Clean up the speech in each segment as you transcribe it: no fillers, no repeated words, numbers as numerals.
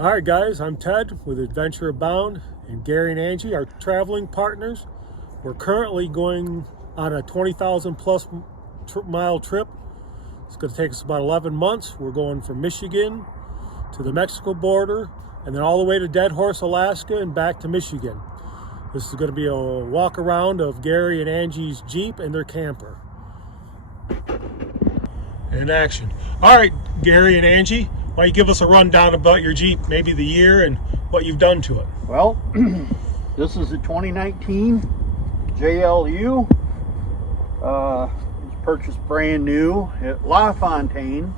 All right, guys, I'm Ted with Adventure Abound, and Gary and Angie are traveling partners. We're currently going on a 20,000 plus mile trip. It's going to take us about 11 months. We're going from Michigan to the Mexico border, and then all the way to Dead Horse, Alaska, and back to Michigan. This is going to be a walk around of Gary and Angie's Jeep and their camper. In action. All right, Gary and Angie, why don't you give us a rundown about your Jeep, maybe the year and what you've done to it? Well, this is a 2019 JLU. It was purchased brand new at La Fontaine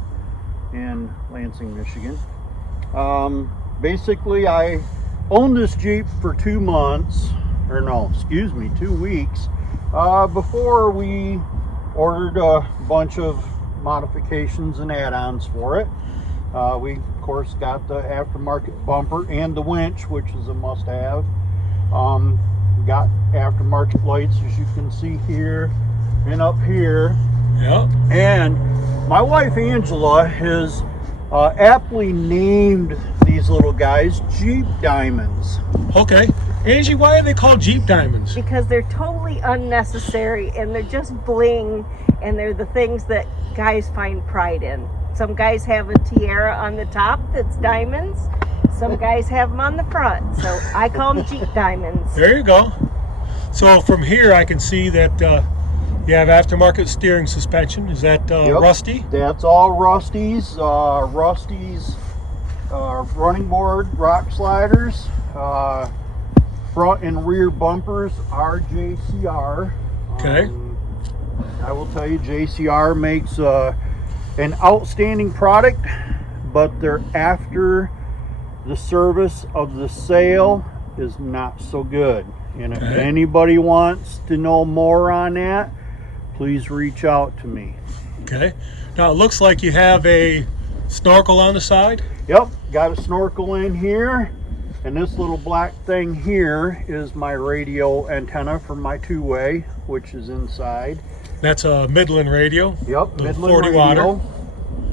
in Lansing, Michigan. Basically, I owned this Jeep for 2 months, or no, excuse me, 2 weeks, before we ordered a bunch of modifications and add-ons for it. We of course got the aftermarket bumper and the winch, which is a must-have. Got aftermarket lights, as you can see here and up here. Yeah. And my wife Angela has aptly named these little guys Jeep Diamonds. Okay. Angie, why are they called Jeep Diamonds? Because they're totally unnecessary and they're just bling, and they're the things that guys find pride in. Some guys have a tiara on the top that's diamonds. Some guys have them on the front. So I call them Jeep Diamonds. There you go. So from here I can see that you have aftermarket steering suspension. Is that Yep, Rusty? That's all Rusty's. Rusty's running board rock sliders. Front and rear bumpers are JCR. Okay. I will tell you, JCR makes an outstanding product, but their after the service of the sale is not so good. And if anybody wants to know more on that, please reach out to me. Okay. Now it looks like you have a snorkel on the side. Yep, got a snorkel in here, and this little black thing here is my radio antenna for my two-way, which is inside. That's a Midland radio. Yep, the Midland 40 radio. watt.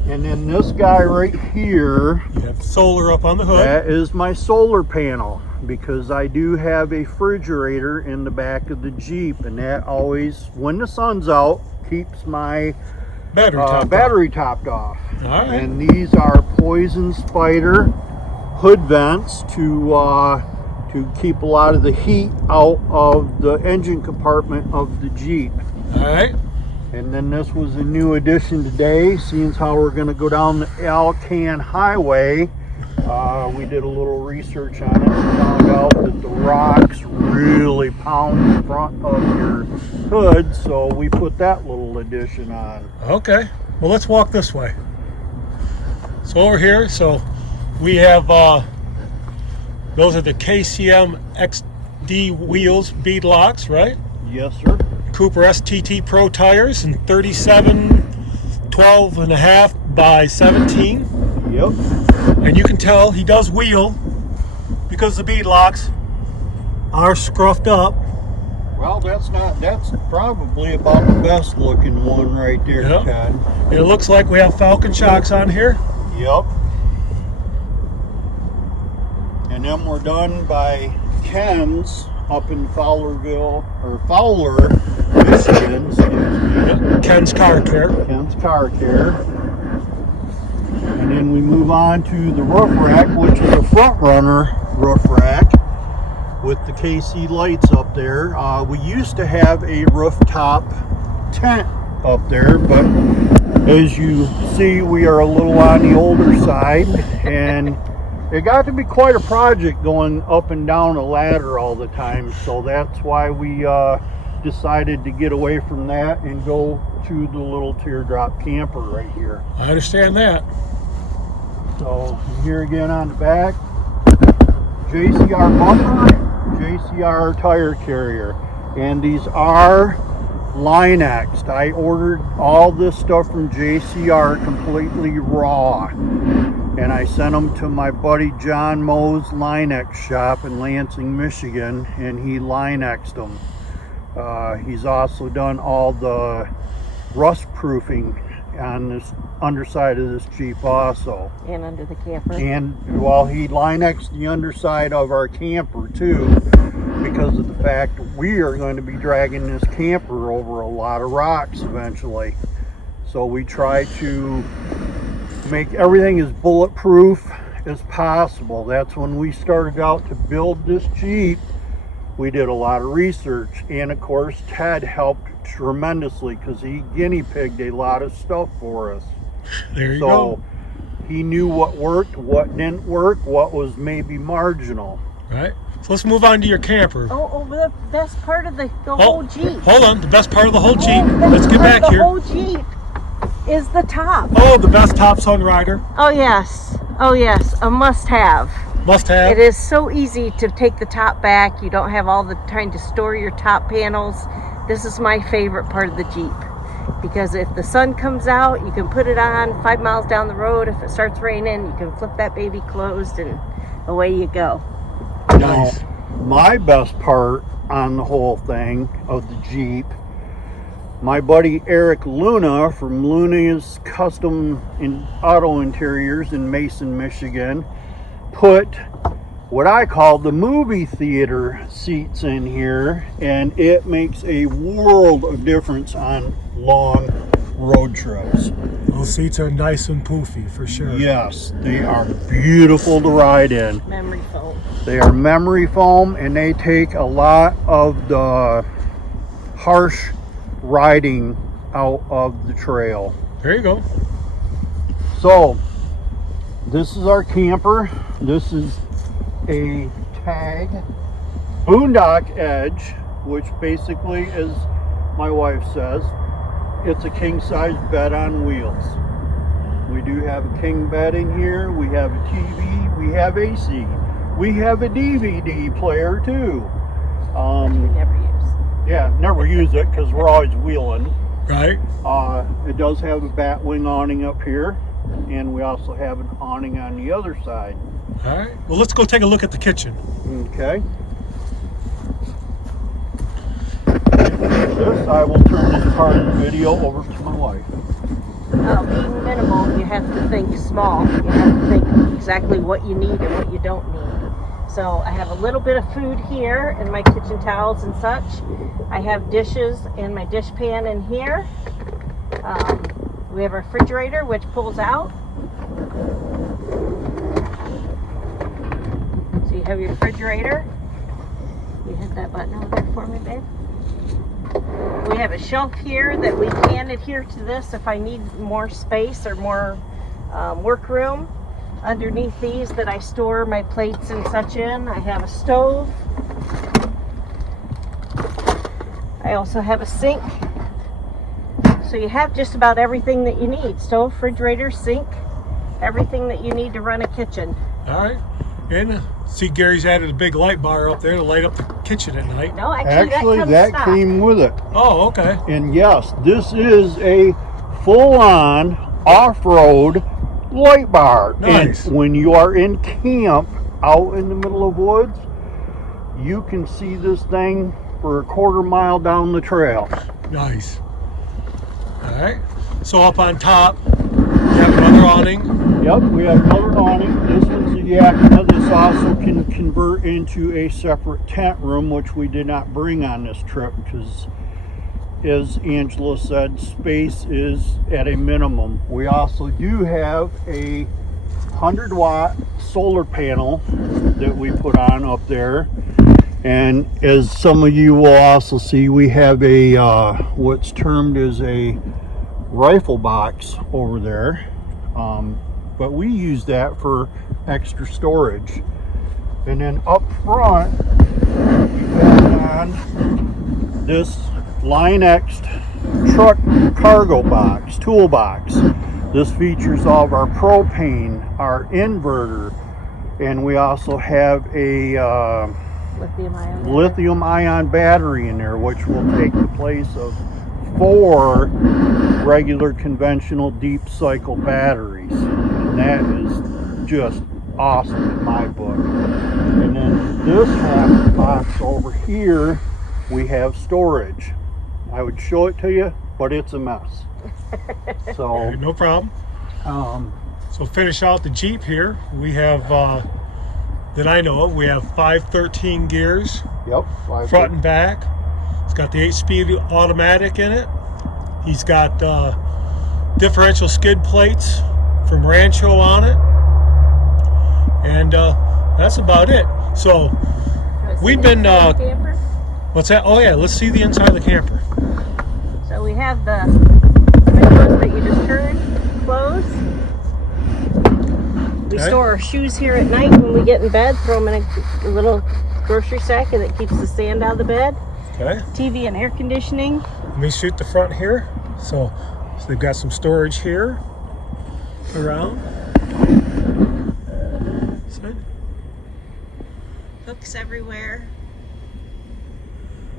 And then this guy right here, You have solar up on the hood. that is my solar panel, because I do have a refrigerator in the back of the Jeep, and that always, when the sun's out, keeps my battery topped off. All right. And these are Poison Spider hood vents to keep a lot of the heat out of the engine compartment of the Jeep. All right. And then this was a new addition today, seeing how we're going to go down the Alcan Highway. We did a little research on it and found out that the rocks really pound the front of your hood, so we put that little addition on. Okay. Well, let's walk this way. So over here, so we have those are the KCM XD wheels, bead locks, right? Yes, sir. Cooper STT Pro tires and 37 12.5 by 17. Yep. And you can tell he does wheel because the bead locks are scruffed up. Well, that's probably about the best looking one right there, Yep. Ted. It looks like we have Falcon shocks on here. Yep. And then we're done by Ken's up in Fowler, Michigan. Excuse me. Ken's Car Care. Ken's Car Care. And then we move on to the roof rack, which is a front runner roof rack with the KC lights up there. We used to have a rooftop tent up there, but as you see, we are a little on the older side, and it got to be quite a project going up and down a ladder all the time, so that's why we decided to get away from that and go to the little teardrop camper right here. I understand that. So here again on the back, JCR bumper, JCR tire carrier, and these are Line-X'd. I ordered all this stuff from JCR completely raw, and I sent them to my buddy John Moe's Line-X shop in Lansing, Michigan, and he Line-X'd them. He's also done all the rust proofing on this underside of this Jeep also. And under the camper. And well, he Linexed the underside of our camper too, because of the fact we are going to be dragging this camper over a lot of rocks eventually. So we try to make everything as bulletproof as possible. That's when we started out to build this Jeep. We did a lot of research, and of course Ted helped tremendously because he guinea pigged a lot of stuff for us. There you go. He knew what worked, what didn't work, what was maybe marginal. Right. So let's move on to your camper. Oh, the best part of the whole Jeep. Hold on, the best part of the whole Jeep. Oh, Let's get back the here. The whole Jeep is the top. Oh, the best top sun rider. Oh yes, a must-have. Must have. It is so easy to take the top back. You don't have all the time to store your top panels. This is my favorite part of the Jeep because if the sun comes out, you can put it on 5 miles down the road. If it starts raining, you can flip that baby closed and away you go. Nice. Now, my best part on the whole thing of the Jeep, my buddy Eric Luna from Luna's Custom Auto Interiors in Mason, Michigan, put what I call the movie theater seats in here, and it makes a world of difference on long road trips. Those seats are nice and poofy for sure. Yes, they are beautiful to ride in. Memory foam. They are memory foam, and they take a lot of the harsh riding out of the trail. There you go. So this is our camper. This is a Tag Boondock Edge, which basically, as my wife says, it's a king size bed on wheels. We do have a king bed in here. We have a TV. We have AC. We have a DVD player too. Which we never use. Yeah, never use it because we're always wheeling. Right. It does have a bat wing awning up here, and we also have an awning on the other side. All right. Well, let's go take a look at the kitchen. Okay. This, I will turn this part of the video over to my wife. Being minimal, you have to think small. You have to think exactly what you need and what you don't need. So I have a little bit of food here and my kitchen towels and such. I have dishes and my dish pan in here. We have a refrigerator which pulls out. So you have your refrigerator. You hit that button over there for me, babe. We have a shelf here that we can adhere to this if I need more space or more work room. Underneath these that I store my plates and such in, I have a stove. I also have a sink. So you have just about everything that you need. Stove, refrigerator, sink, everything that you need to run a kitchen. All right. And see, Gary's added a big light bar up there to light up the kitchen at night. No, actually that comes came with it. Oh, okay. And yes, this is a full-on off-road light bar. Nice. And when you are in camp out in the middle of woods, you can see this thing for a quarter mile down the trail. Nice. All right. So up on top, you have another awning. Yep, we have another awning. This one's a Yakima. This also can convert into a separate tent room, which we did not bring on this trip because, as Angela said, space is at a minimum. We also do have a 100-watt solar panel that we put on up there. And as some of you will also see, we have a what's termed as a rifle box over there. But we use that for extra storage. And then up front, we have on this Linexed truck cargo box, toolbox. This features all of our propane, our inverter, and we also have a lithium-ion battery in there, which will take the place of 4 regular conventional deep cycle batteries. And that is just awesome in my book. And then this half box over here, we have storage. I would show it to you, but it's a mess. So, No problem. So finish out the Jeep here. We have, that I know of, we have 513 gears, yep. front and back. It's got the 8-speed automatic in it. He's got differential skid plates from Rancho on it. And that's about it. So we've been, what's that? Oh yeah, let's see the inside of the camper. So we have the windows that you just turn, close. We Okay. store our shoes here at night when we get in bed, throw them in a little grocery sack, and it keeps the sand out of the bed. Okay. TV and air conditioning. Let me shoot the front here. So they've got some storage here around. Hooks everywhere.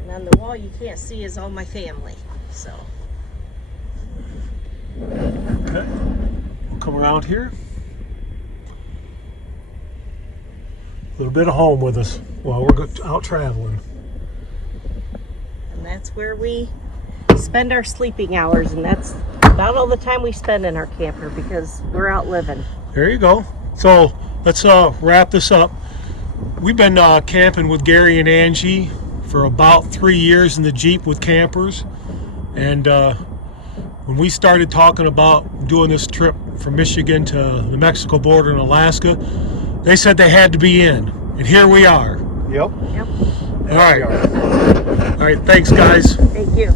And on the wall you can't see is all my family. So Okay. We'll come around here. A little bit of home with us while we're out traveling. and that's where we spend our sleeping hours, and that's about all the time we spend in our camper because we're out living. There you go. So let's wrap this up. We've been camping with Gary and Angie for about 3 years in the Jeep with campers. And when we started talking about doing this trip from Michigan to the Mexico border in Alaska, they said they had to be in. And here we are. Yep. Yep. All right. All right. Thanks, guys. Thank you.